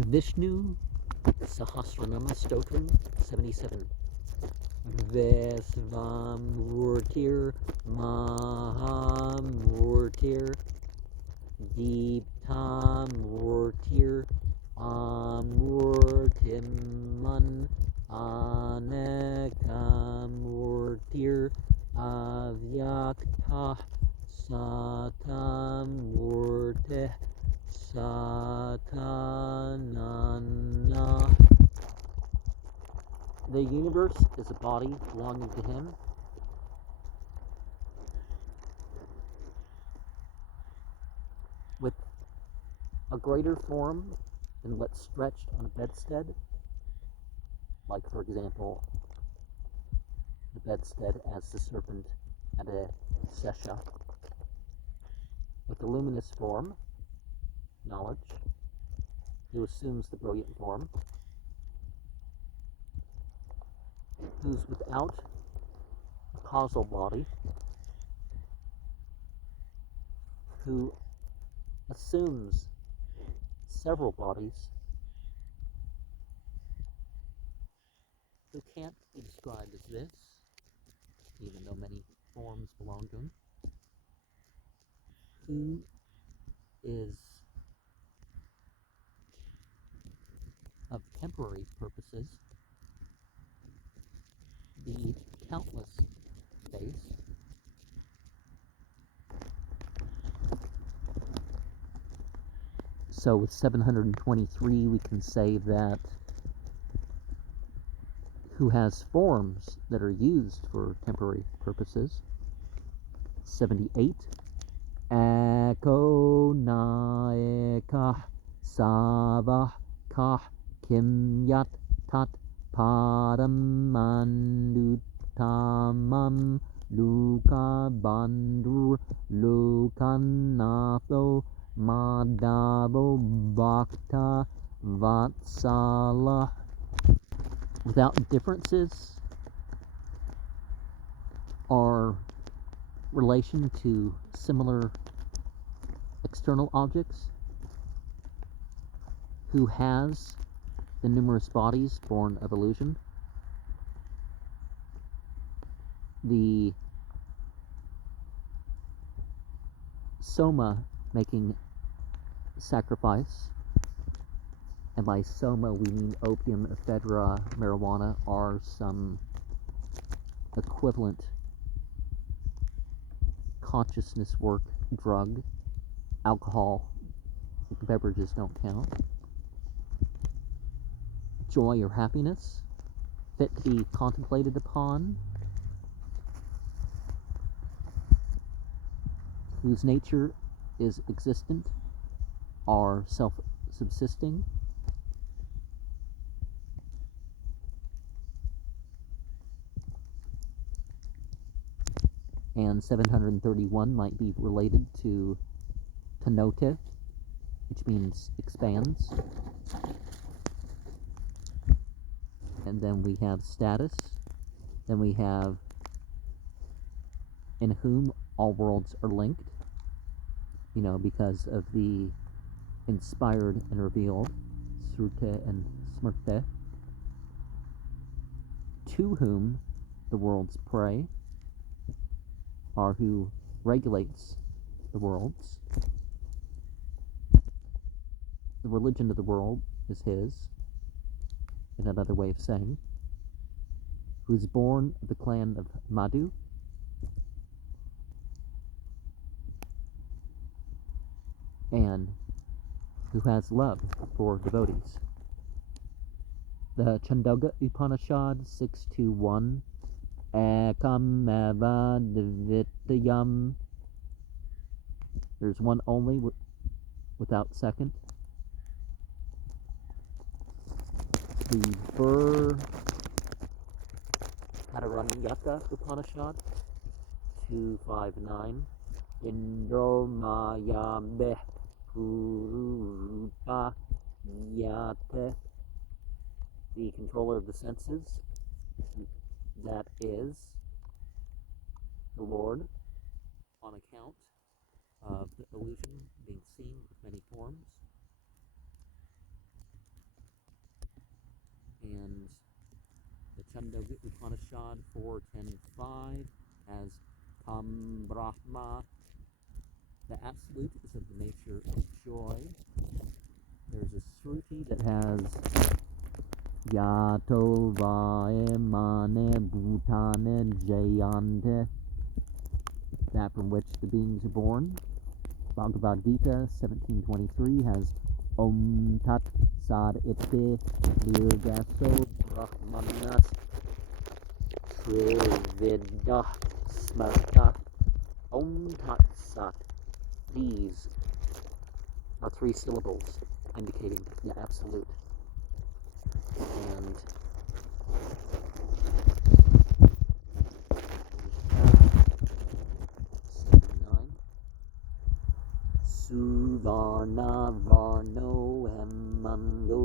Visnu Sahasra Stotram 77. Vesvamurtir Mahamurtir Deeptamurtir Amurtiman Anekamurtir Avyakta Satamurte Satanana. The universe is a body belonging to him. With a greater form than what's stretched on a bedstead, like, for example, the bedstead as the serpent at a sesha. With a luminous form, knowledge, who assumes the brilliant form, who's without a causal body, who assumes several bodies, who can't be described as this, even though many forms belong to him, who is of temporary purposes the countless base, so with 723 we can say that who has forms that are used for temporary purposes. 78 Eko Naeka Sava Kah Kim Yat Tat Paramandutamam Luka Bandur Lukanatho Madavo Bhakta Vatsala. Without differences or relation to similar external objects, who has the numerous bodies born of illusion, the soma making sacrifice, and by soma we mean opium, ephedra, marijuana, or some equivalent consciousness work drug. Alcohol beverages don't count. Joy or happiness, fit to be contemplated upon, whose nature is existent, are self-subsisting, and 731 might be related to tanote, which means expands. And then we have status. Then we have in whom all worlds are linked, because of the inspired and revealed, Srute and Smrte, to whom the worlds pray, or who regulates the worlds. The religion of the world is his, in another way of saying, who is born of the clan of Madhu, and who has love for devotees. The Chandogya Upanishad 621, Ekam Eva Dvityam, there's one only without second. The Hadaranyaka Upanishad 259, Indro Maya Beh Purupa Yate, the controller of the senses, that is the Lord, on account of the illusion being seen with many forms. Chandogya Upanishad 4.10.5 as Tam Brahma. The absolute is of the nature of joy. There's a Shruti that has Yato Vaemane Bhutane Jayante, that from which the beings are born. Bhagavad Gita 17.23 has Om Tat Sad Ite Nirgaso Brahmanas Trividah Smarta. Om Tat Sat. These are 3 syllables indicating the absolute. And Suvarna Varno Hemando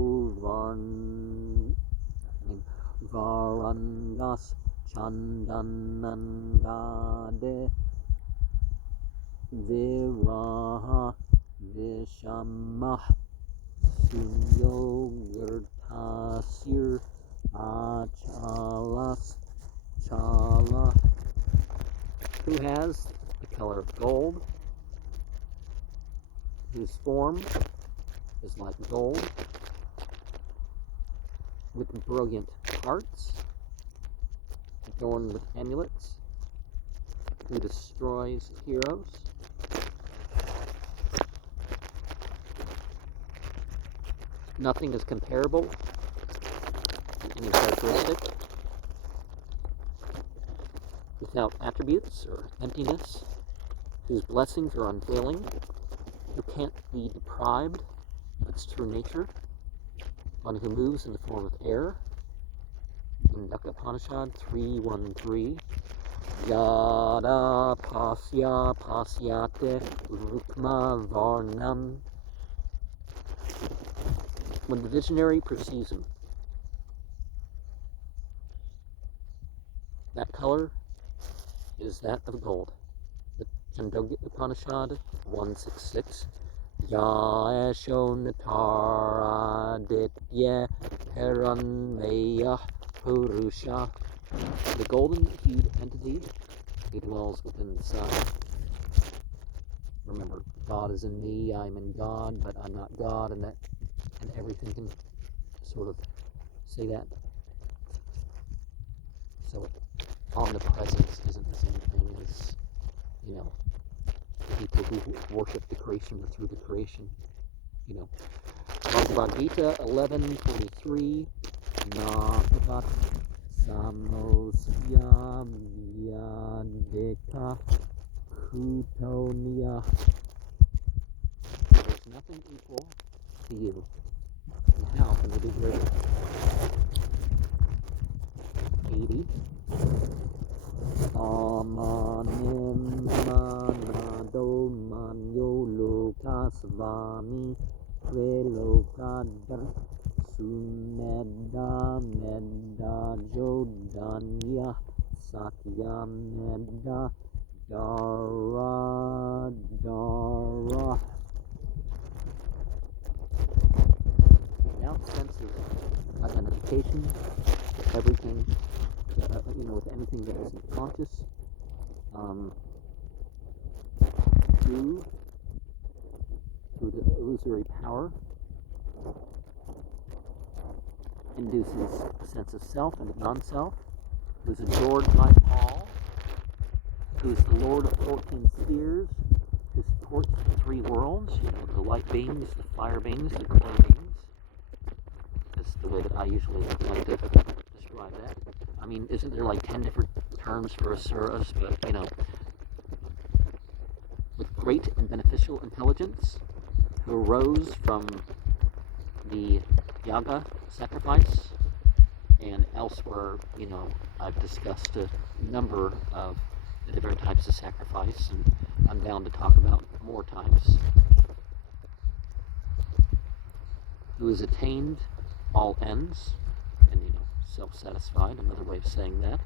Varangas Chandanangade Viraha Vishamah Sunyogurtasir Achalas Chala, who has the color of gold, whose form is like gold, with brilliant hearts, adorned with amulets, who destroys heroes. Nothing is comparable to any characteristic, without attributes or emptiness, whose blessings are unfailing, who can't be deprived of its true nature, one who moves in the form of air. Mundaka Upanishad 3.1.3 Yada Pasya Pasyate Rukma Varnam. When the visionary perceives him, that color is that of gold. The Chandogya Upanishad 1.6.6 Yaesho Natara Ditya Hiranmeya Purusha. The golden-hued entity who dwells within the sun. Remember, God is in me, I'm in God, but I'm not God, and everything can sort of say that. So omnipresence isn't the same thing as, people who worship the creation or through the creation. Bhagavad Gita 11.43 Nāpat Samosya Vyadeka Kutonia. There's nothing equal to you. And how can you be greater? 80 Amanim Manado Manyo Lokasvami Prelokadar Sumedda Medda Jodanya Satya Medda Dara Dara. Without sense of identification with everything, with anything that isn't conscious, through the illusory power, induces a sense of self and of non-self, who is adored by all, who is the Lord of 14 spheres, who supports the 3 worlds, the light beings, the fire beings, the clay beings. That's the way that I usually like to describe that. I mean, isn't there like 10 different terms for asuras, but, with great and beneficial intelligence, who arose from the yaga sacrifice, and elsewhere, I've discussed a number of the different types of sacrifice, and I'm down to talk about more times. Who has attained all ends, and self-satisfied, another way of saying that,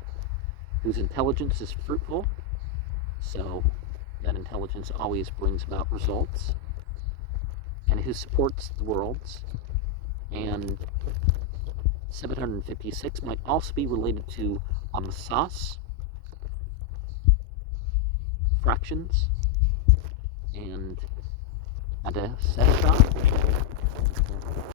whose intelligence is fruitful, so that intelligence always brings about results, and who supports the worlds, and 756 might also be related to Amsas, fractions, and Adesesha.